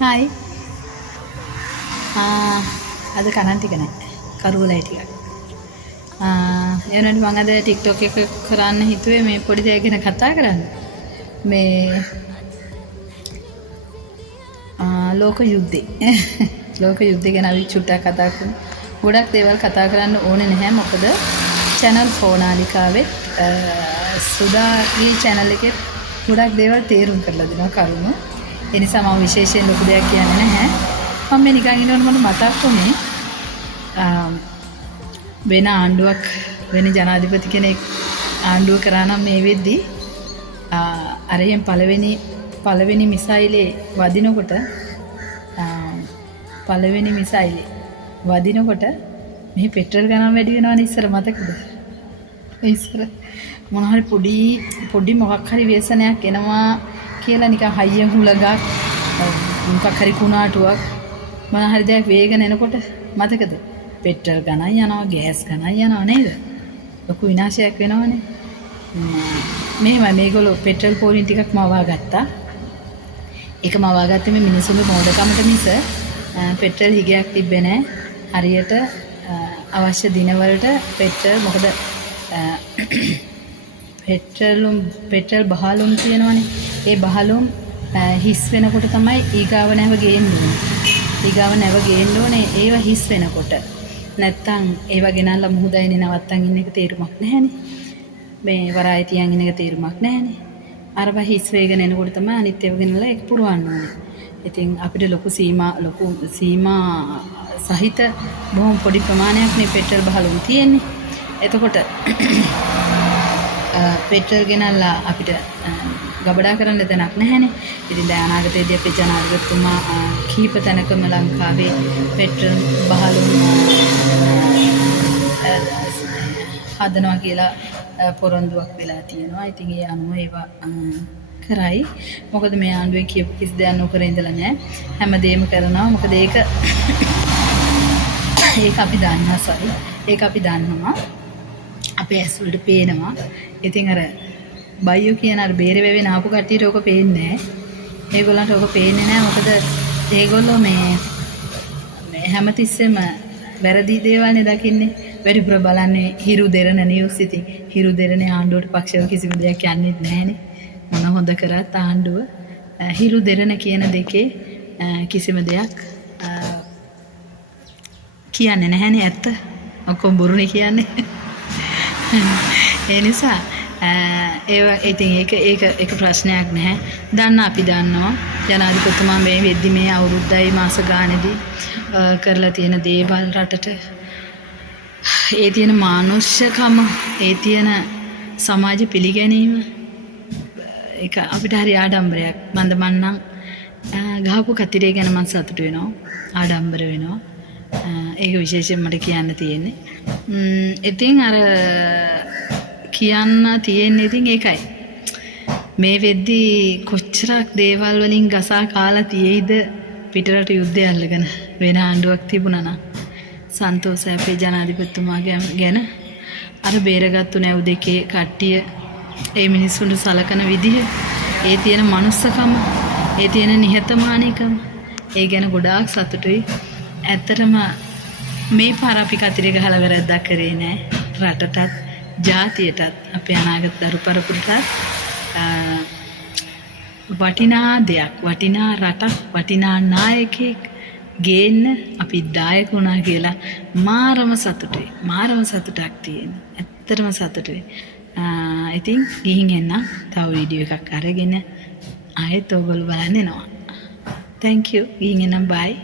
Hi. අද කනන් ටික නැහැ. කරුවලයි ටිකක්. එවනට මම අද TikTok එක කරන්න හිතුවේ මේ පොඩි දෙයක් ගැන කතා කරන්න. මේ ලෝක යුද්ධේ. ලෝක යුද්ධය ගැන අපි චුට්ටක් කතා කරමු. ගොඩක් දේවල් කතා කරන්න ඕනේ නැහැ. මොකද channel 4 නාලිකාවේ සුදාගේ channel එකේ ගොඩක් දේවල් තේරුම් කරලා දෙනවා කරුණු. ඒ නිසා මම විශේෂයෙන් ලොකු දෙයක් කියන්නේ නැහැ. මම මේ නිකන් ඉන්නකොට මට මතක් වුණේ වෙන ආණ්ඩුවක් වෙන ජනාධිපති කෙනෙක් ආණ්ඩුව කරා නම් මේ වෙද්දි අරයෙන් පළවෙනි මිසයිලේ වදිනකොට මෙහි පෙට්‍රල් ගණන් වැඩි වෙනවනේ ඉස්සර මතකද? ඉස්සර මොන හරි පොඩි මොකක් හරි ව්‍යසනයක් එනවා කියලා නිකන් හයියෙන් හුලගක් මොකක් හරි කුණාටුවක් මොන හරි දෙයක් වේගන එනකොට මතකද? පෙට්‍රල් ගණන් යනවා, ගෑස් ගණන් යනවා නේද? ලොකු විනාශයක් වෙනවනේ. මෙහෙමයි මේගොල්ලෝ පෙට්‍රල් පෝලින් ටිකක් මවා ගත්තා. ඒක මවා ගත්තේ මේ මිනිසුන්ගේ මොඩකමට මිස පෙට්‍රල් හිගයක් තිබ්බේ නැහැ. හරියට අවශ්‍ය දිනවලට පෙට්‍රල් මොකද පෙට්‍රල් බහලුම් තියෙනවනේ. ඒ බහලුම් හිස් වෙනකොට තමයි ඊගාව නැව ගේන්න ඕනේ. ඒව හිස් වෙනකොට. නැත්තම් ඒව ගෙනල්ලා මුහුදයිනේ නවත්තන් ඉන්න එක තේරුමක් නැහැනේ. මේ වරායි තියන් ඉන්න එක තේරුමක් නැහැනේ. අරව හිස් වේගන එනකොට තමයි අනිත් ඒවා ගෙනල්ලා ඒක පුරවන්න ඕනේ. ඉතින් අපිට ලොකු සීමා සහිත බොහොම පොඩි ප්‍රමාණයක් මේ පෙට්‍රල් බහලුම් තියෙන්නේ. එතකොට පෙට්‍රල් ගෙනල්ලා අපිට ගබඩා කරන්න තැනක් නැහැනේ. ඉතින් දැන් අනාගතයේදී අපේ ජනාධිපතිතුමා කීප තැනකම ලංකාවේ පෙට්‍රල් බහලුම් හදනවා කියලා පොරොන්දුවක් වෙලා තියෙනවා. ඉතින් ඒ අනුව ඒවා කරයි. මොකද මේ ආණ්ඩුවේ කියපු කිසි දෙයක් නොකර ඉඳලා නැහැ. හැමදේම කරනවා. මොකද ඒක අපි දන්නවා. අපේ ඇස් වලට පේනවා. ඉතින් අර බයියෝ කියන අර බේරේ වෙවෙන ආපු කට්ටියට ඕක පේන්නේ නැහැ. ඒගොල්ලන්ට ඕක පේන්නේ නැහැ. මොකද ඒගොල්ලෝ මේ හැමතිස්සෙම වැරදි දේවල්නේ දකින්නේ. වැඩිපුර බලන්නේ හිරු දෙරණ නිවුස්. ඉතින් හිරු දෙරණේ ආණ්ඩුවට පක්ෂව කිසිම දෙයක් යන්නේ නැහැනේ. මොන හොඳ කරත් ආණ්ඩුව හිරු දෙරණ කියන දෙකේ කිසිම දෙයක් කියන්නේ නැහැනේ. ඇත්ත ඔක්කොම බොරුනේ කියන්නේ. ඒ නිසා ඒක ප්‍රශ්නයක් නැහැ. අපි දන්නවා ජනාධිපතිතුමා මේ වෙද්දි මේ අවුරුද්දයි මාස ගානේදී කරලා තියෙන දේවල් රටට ඒ තියෙන මානුෂ්‍යකම, ඒ තියෙන සමාජ පිළිගැනීම ඒක අපිට හරි ආඩම්බරයක්. මන්නම් ගහපු කතිරේ ගැන මම සතුටු වෙනවා. ආඩම්බර වෙනවා. ඒක විශේෂයෙන් මට කියන්න තියෙන්නේ. ඉතින් අර කියන්න තියෙන්නේ ඉතින් ඒකයි. මේ වෙද්දි කොච්චරක් දේවල් වලින් ගසා කාලා තියෙයිද පිටරට යුද්ධය අල්ලගෙන වෙන ආණ්ඩුවක් තිබුණා නම්. සන්තෝෂයි අපේ ජනාධිපතිතුමා ගැන. අර බේරගත්තු නැව් දෙකේ කට්ටිය ඒ මිනිස්සුන්ට සලකන විදිහ, ඒ තියෙන මනුස්සකම, ඒ තියෙන නිහතමානීකම, ඒ ගැන ගොඩාක් සතුටුයි. ඇත්තටම මේ පාර අපි කතිරේ ගහලා වැරද්දක් කරේ නෑ. රටටත් ජාතියටත් අපේ අනාගත දරු පරපුරටත් වටිනා දෙයක්, වටිනා රටක්, වටිනා නායකයෙක් ගේන්න අපි දායක වුණා කියලා මාරම සතුටක් තියෙන. ඇත්තටම සතුටුයි. ඉතින් ගිහින් එන්න තව වීඩියෝ එකක් අරගෙන ආයෙත් ඔයගොල්ලෝ බලන්න එනවා. Thank you. ගිහින් එන්න bye.